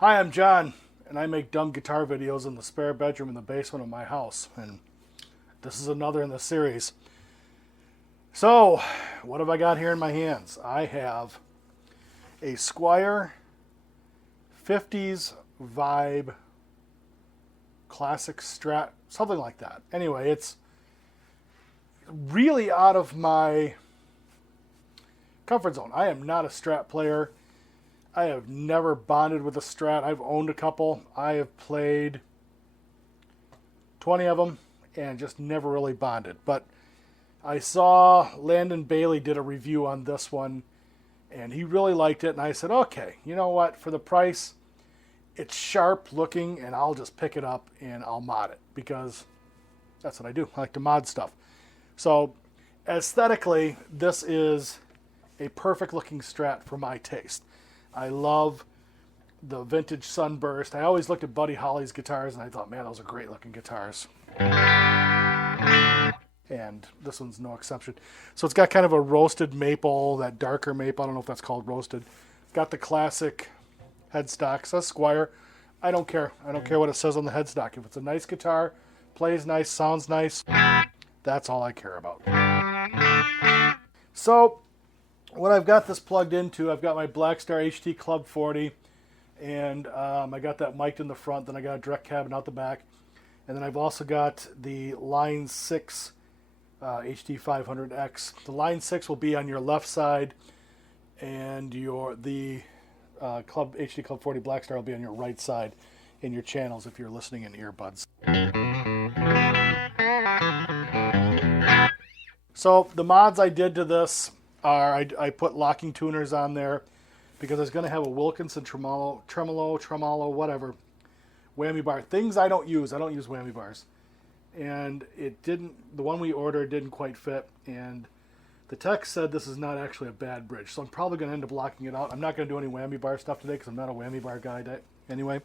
Hi, I'm John, and I make dumb guitar videos in the spare bedroom in the basement of my house, and this is another in the series. So, what have I got here in my hands? I have a Squier 50's Vibe Classic Strat, something like that. Anyway, it's really out of my comfort zone. I am not a Strat player. I have never bonded with a Strat. I've owned a couple. I have played 20 of them and just never really bonded. But I saw Landon Bailey did a review on this one and he really liked it. And I said, okay, you know what? For the price, it's sharp looking and I'll just pick it up and I'll mod it because that's what I do. I like to mod stuff. So aesthetically, this is a perfect looking Strat for my taste. I love the vintage Sunburst. I always looked at Buddy Holly's guitars and I thought, man, those are great looking guitars. And this one's no exception. So it's got kind of a roasted maple, that darker maple. I don't know if that's called roasted. Got the classic headstock. It says Squier. I don't care. I don't care what it says on the headstock. If it's a nice guitar, plays nice, sounds nice, that's all I care about. So what I've got this plugged into, I've got my Blackstar HT Club 40, and I got that mic'd in the front, then I got a direct cabin out the back, and then I've also got the Line 6 HT 500X. The Line 6 will be on your left side, and the Club HT Club 40 Blackstar will be on your right side in your channels if you're listening in earbuds. So the mods I did to this are I put locking tuners on there because I was going to have a Wilkinson tremolo, whatever, whammy bar. Things I don't use. I don't use whammy bars. And it didn't, the one we ordered didn't quite fit. And the text said this is not actually a bad bridge. So I'm probably going to end up locking it out. I'm not going to do any whammy bar stuff today because I'm not a whammy bar guy anyway.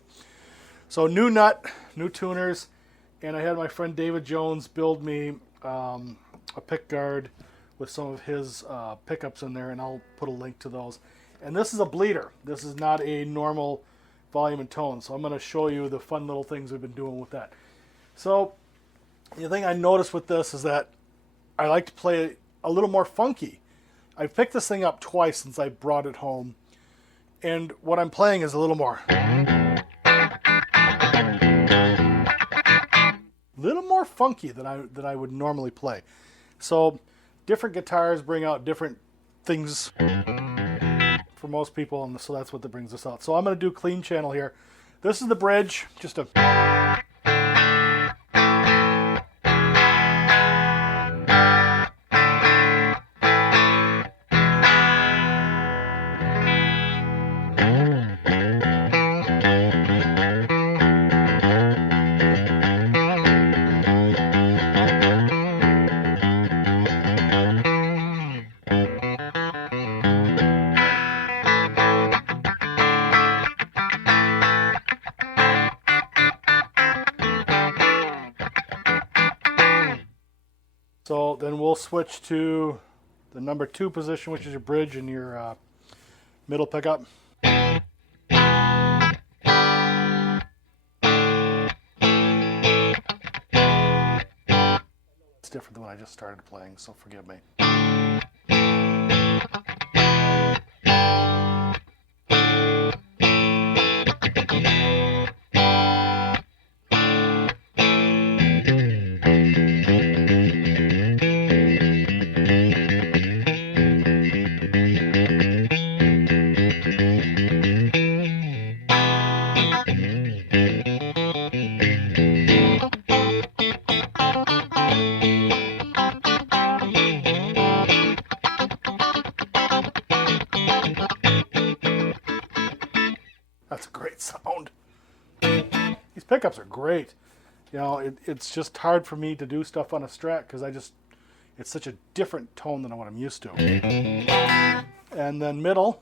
So new nut, new tuners. And I had my friend David Jones build me a pick guard with some of his pickups in there, and I'll put a link to those. And this is a bleeder. This is not a normal volume and tone, so I'm going to show you the fun little things we've been doing with that. So the thing I noticed with this is that I like to play a little more funky. I've picked this thing up twice since I brought it home, and what I'm playing is a little more funky than I would normally play. So different guitars bring out different things for most people, and so that's what that brings us out. So I'm going to do clean channel here. This is the bridge, just a... So then we'll switch to the number 2 position, which is your bridge and your middle pickup. It's different than when I just started playing, so forgive me. That's a great sound. These pickups are great. You know, it's just hard for me to do stuff on a Strat because it's such a different tone than what I'm used to. And then middle.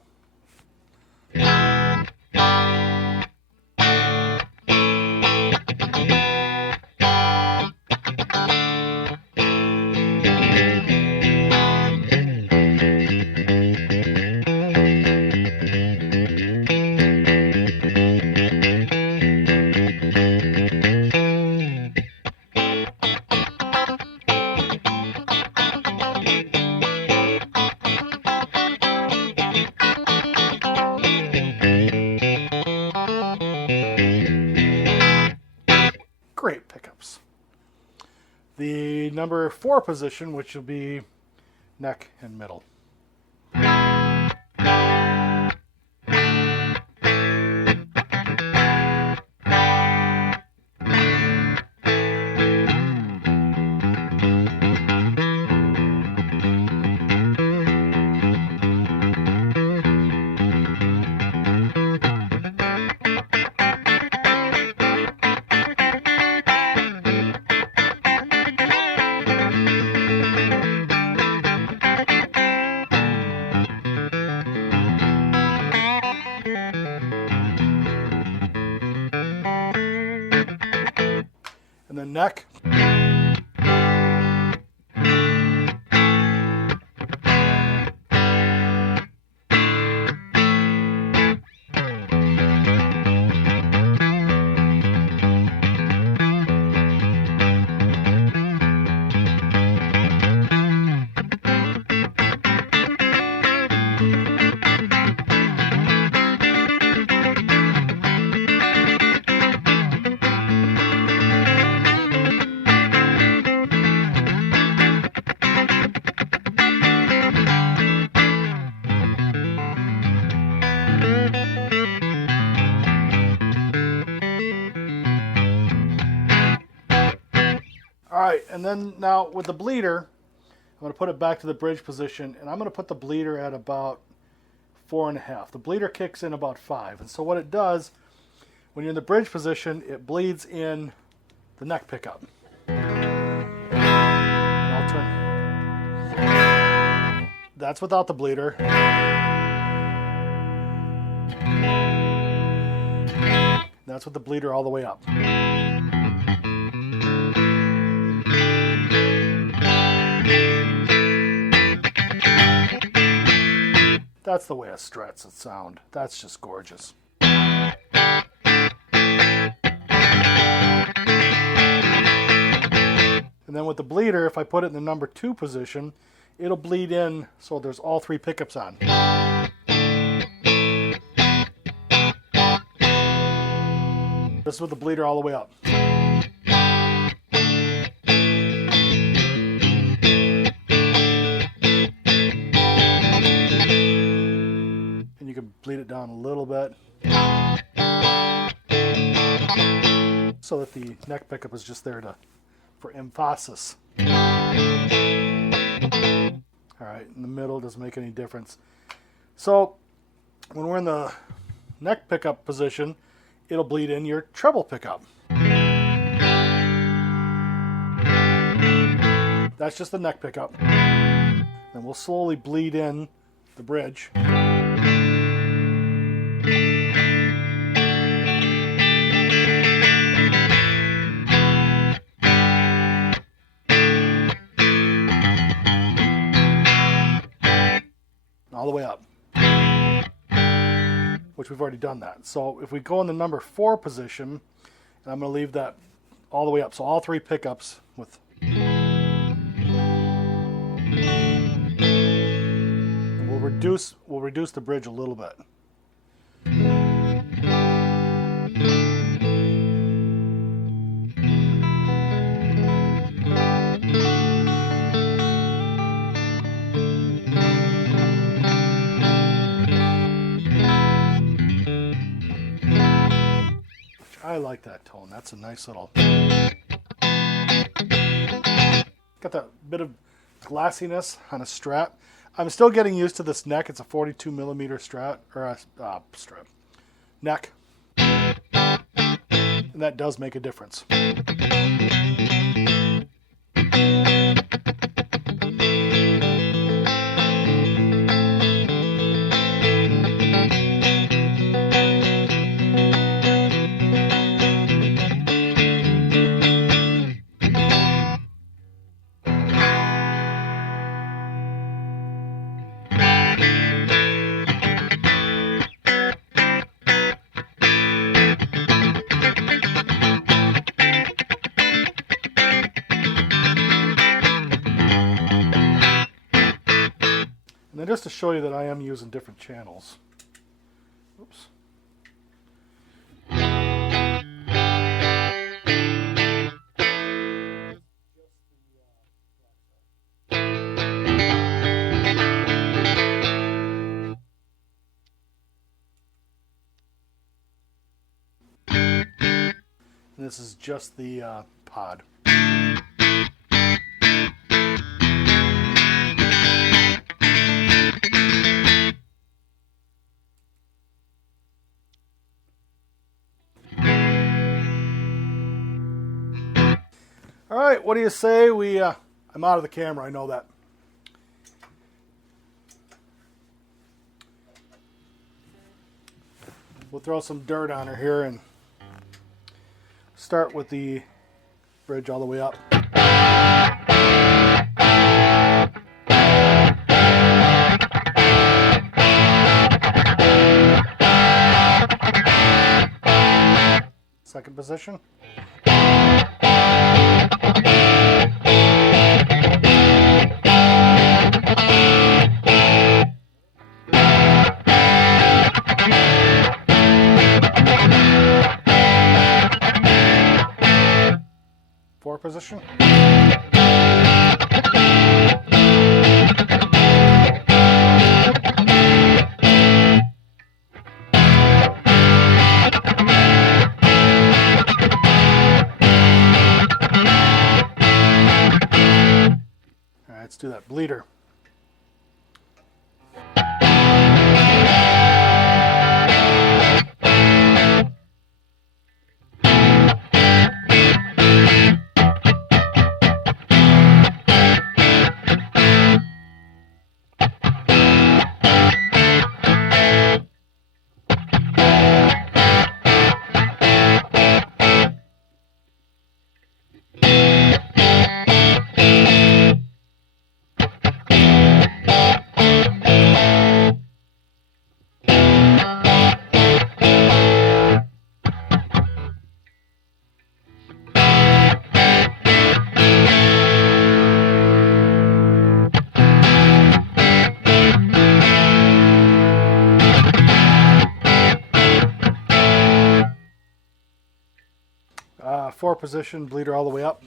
the number 4 position, which will be neck and middle. And then neck. Alright, and then now with the bleeder, I'm going to put it back to the bridge position, and I'm going to put the bleeder at about 4.5. The bleeder kicks in about 5. And so what it does, when you're in the bridge position, it bleeds in the neck pickup. And I'll turn. That's without the bleeder. That's with the bleeder all the way up. That's the way a Strat's sound. That's just gorgeous. And then with the bleeder, if I put it in the number 2 position, it'll bleed in so there's all 3 pickups on. This is with the bleeder all the way up. You can bleed it down a little bit so that the neck pickup is just there for emphasis. Alright, in the middle doesn't make any difference. So when we're in the neck pickup position, it'll bleed in your treble pickup. That's just the neck pickup. Then we'll slowly bleed in the bridge. All the way up, which we've already done that. So if we go in the number 4 position, and I'm going to leave that all the way up, so all 3 pickups with. And we'll reduce the bridge a little bit. I like that tone. That's a nice little. Got that bit of glassiness on a Strat. I'm still getting used to this neck. It's a 42 millimeter Strat, or a Strat neck, and that does make a difference. And then just to show you that I am using different channels. Oops. And this is just the pod. All right, what do you say we, I'm out of the camera, I know that. We'll throw some dirt on her here and start with the bridge all the way up. Second position. Fourth position. All right, let's do that bleeder. Four position, bleeder all the way up.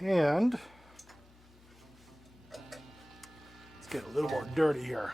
And let's get a little more dirty here.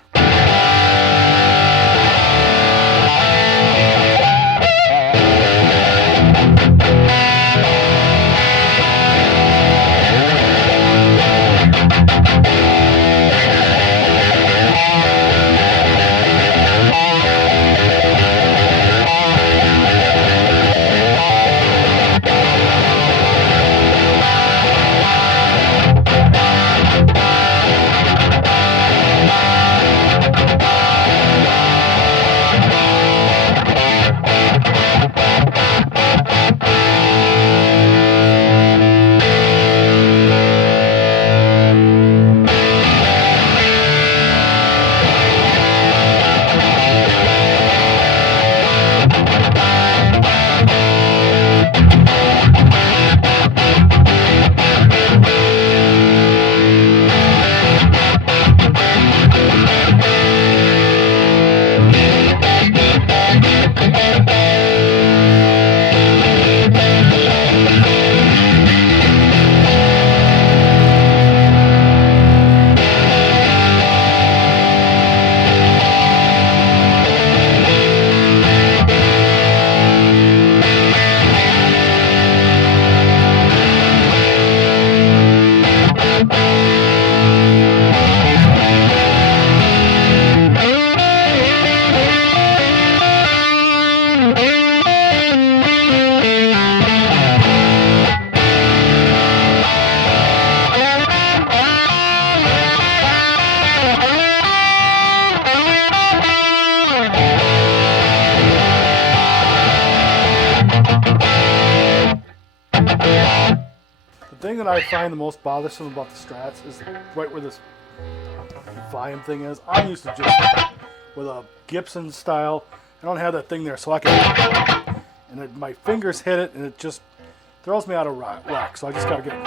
that I find the most bothersome about the Strats is right where this volume thing is. I'm used to just with a Gibson style. I don't have that thing there, so I can, and my fingers hit it, and it just throws me out of whack. So I just gotta get it.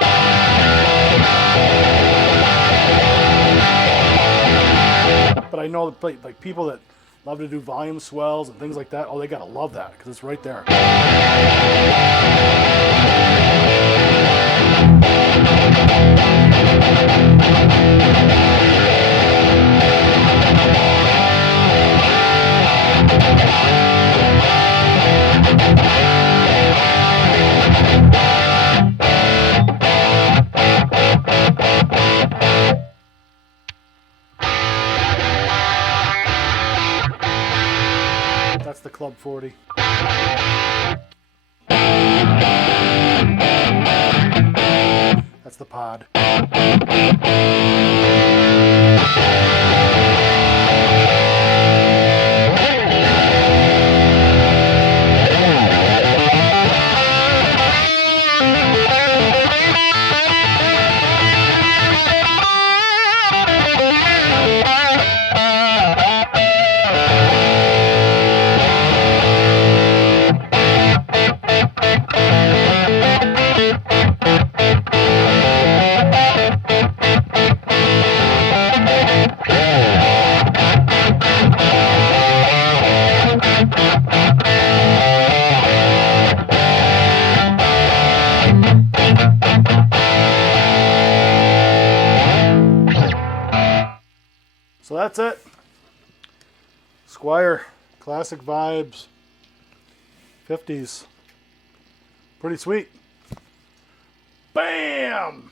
But I know that like people that love to do volume swells and things like that, oh, they gotta love that because it's right there. That's the Club 40. That's the Pod. So that's it. Squier Classic Vibes 50's. Pretty sweet. Bam!